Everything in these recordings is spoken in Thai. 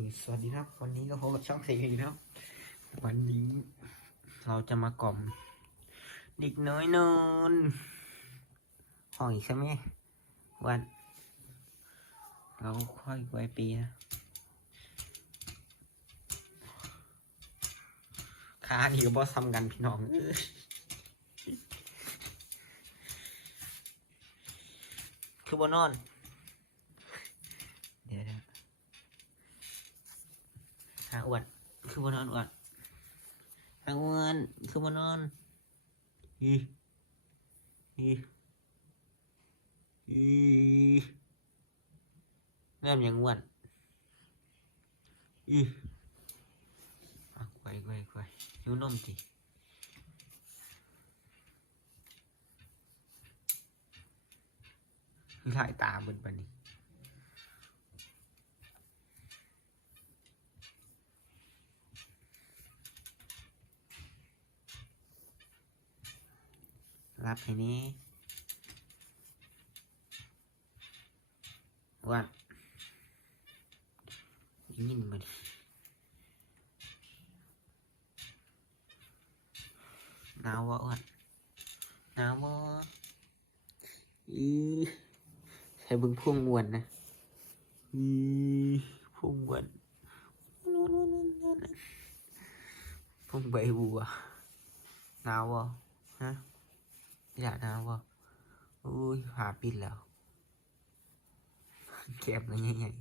สวัสดีครับ วันนี้ก็พบกับช่องเสียงอีกแล้ววันนี้เราจะมากล่อมเด็กน้อยนอนห้องอีกใช่ไหมวัน เราค่อยไว้ปีนะขานี่ก็บอซ้ำกันพี่น้องคือบนอน เดี๋ยวนะ หาอ้วนคือบนอนอ้วนหาอ้วนคือบนอนอีอีอีเริ่มยังอ้วนอีอะไกวไกวไกวหิวนมสิหลายตาบิดบันนี้ รับให้นี้วันยินมาดิหนาววะวันหนาววะอีใช้บึงพุ่งวนนะอีพุ่งวนพุ่งใบบัวหนาววะฮะ อยากนะว่าอุ้ยหาปิดแล้วเก็บเลยใหญ่ๆ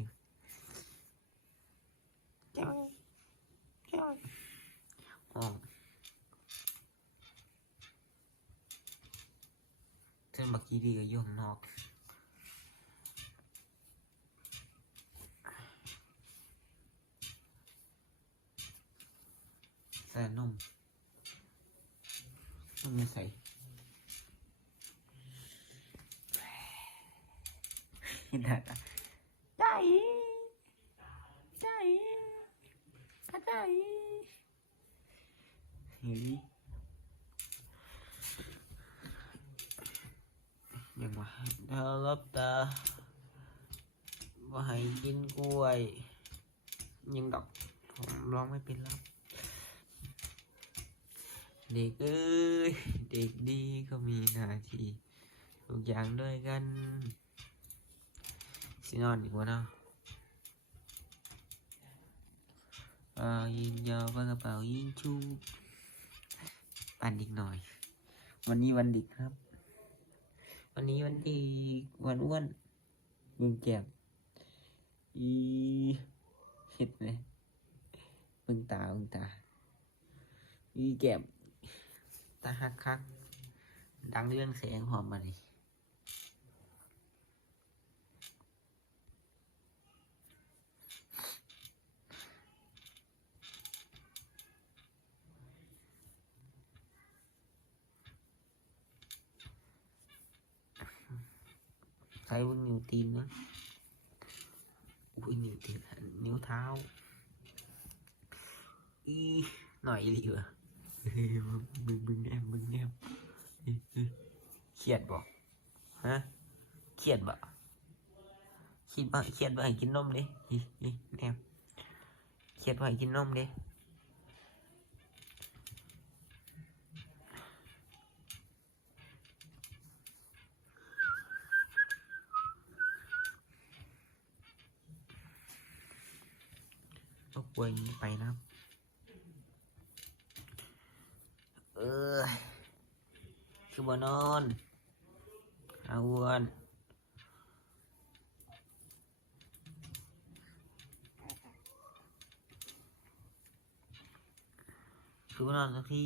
จ้อยจ้อยอ๋อเส้นบักกี้ดีก็อยู่ข้างนอกใส่นมนมไม่ใส่ ได้ได้ได้ได้เฮ้ยยังว่าเธอรับตาว่าให้กินกล้วย ยังดอกผมร้องไม่เป็นแล้วเด็กเอ้ย เด็กดีก็มีหน้าที่ทุกอย่างด้วยกัน สินอนอีกวะเนาะเอ่อยิงยาวปากกระเป๋ายิงชูปั่นอีกหน่อย วันนี้วันดิกครับ วันนี้วันดีวันอ้วนยิงแก้มอีเห็ดไหมเบึงตาเบึงตาอีแก้มตาฮักคักดังเรื่องเสียงหอมมาเลย ใช้บนนิ้วตีนนะอุ้ยนิ้วตีนอะนิ้วเท้าอีหน่อยดีกว่าเฮ้ยบึงบึงแนมบึงแนมเฮ้ยเฮ้ยเครียดบอกฮะเครียดบ่คิ ดว่าเครียดว่าให้กินนมดิอีอีแนมเครียดว่าให้กินนมดิก็ป่วยไปนะครับ เออคือบนอนอาวนคือบนอนสักที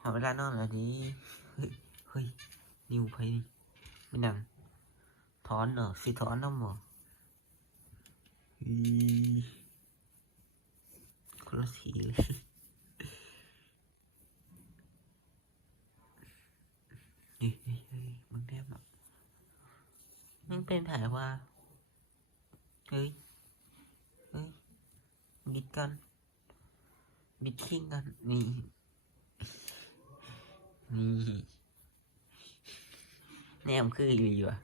หอเวลานอนแล้วนี้เฮ้ยเฮ้ย นิวไปนี่ไม่นังถอนเหรอสิถอนน้ำหรอ คนละสีเลยเฮ้ยเฮ้ยมึงแนบมึงเป็นแผลว่าเฮ้ย เฮ้ย บิดกัน บิดคิงกัน นี่ นี่แนมคืออีหลีวะ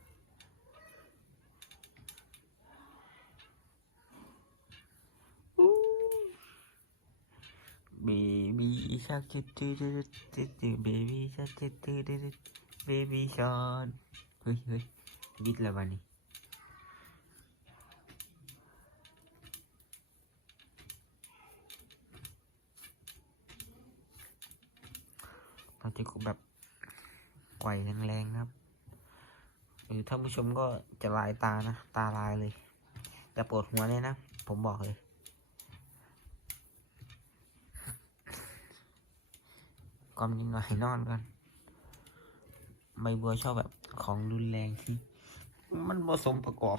เบบี้ ชักจืดจืดจืดจืดจืดเบบี้ชักจืดจืดจืดเบบี้ชอนเฮ้ยเฮ้ยบิดแล้ววันนี้เราจะกดแบบไกวแรงๆครับ หรือท่านผู้ชมก็จะลายตานะ ตาลายเลยจะปวดหัวเลยนะ ผมบอกเลย ก่อนนิดหน่อยนอนก่อนใบบัวชอบแบบของรุนแรงที่ มันผสมประกอบ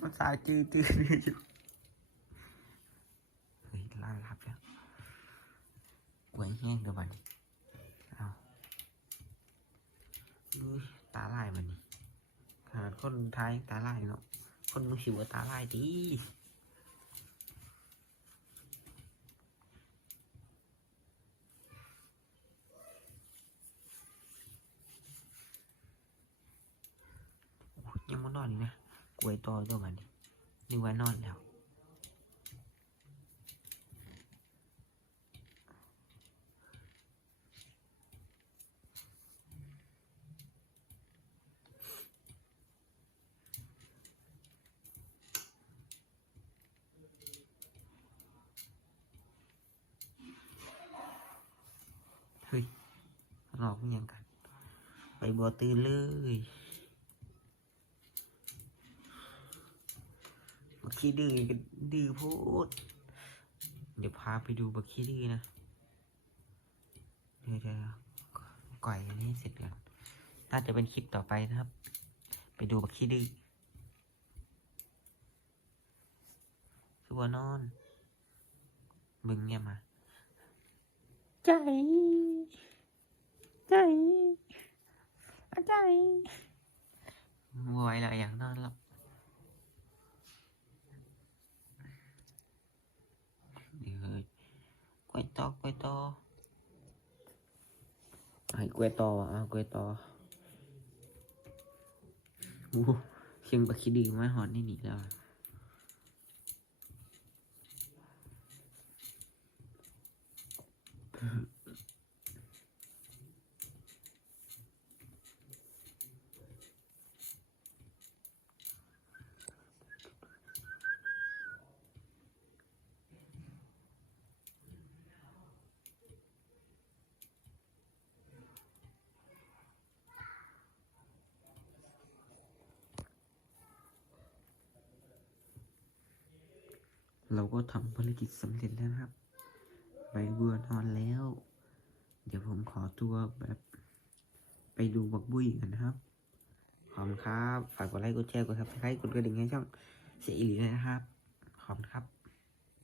มันสายจืดจืดอยู่เฮ้ยล่าลับแล้วกล้วยแห้งเดี๋ยวบัดนเอาดูตาลายมันนี่ขนาดคนไทยตาลายเนาะคนมือสิวตาลายดี ยังไม่นอนอีก นะกล้วยต่อตัวมันนี่นึกว่านอนแล้วเฮ้ยหลอกยังกัน ไปบัวตื่นเลย บักขี้ดื้อก็ดื้อโพูด เดี๋ยวพาไปดูบักขี้ดื้อนะเดี๋ยวเดี๋ยวก่อยอันนี้เสร็จก่อนน่าจะเป็นคลิปต่อไปนะครับ ไปดูบักขี้ดื้อสัวนอน มึงเนี่ยมา ใจ ใจใจมวยแล้วอย่างนอนแล้วเดี๋ยว กล้วยตอกล้วยตอไอ้กล้วยตออะกล้วยตอโอ้เสียงบักคิดดีมาหอนนี่หนีแล้ว เราก็ทำภารกิจสำเร็จแล้วนะครับ ใบบัวนอนแล้ว เดี๋ยวผมขอตัวแบบ ไปดูบักบุ้ยกันนะครับ ขอบคุณครับ ฝากกดไลค์ กดแชร์ กดซับสไครต์กดกระดิ่งให้ช่องเสียอีหลีเลยนะครับ ขอบคุณครับ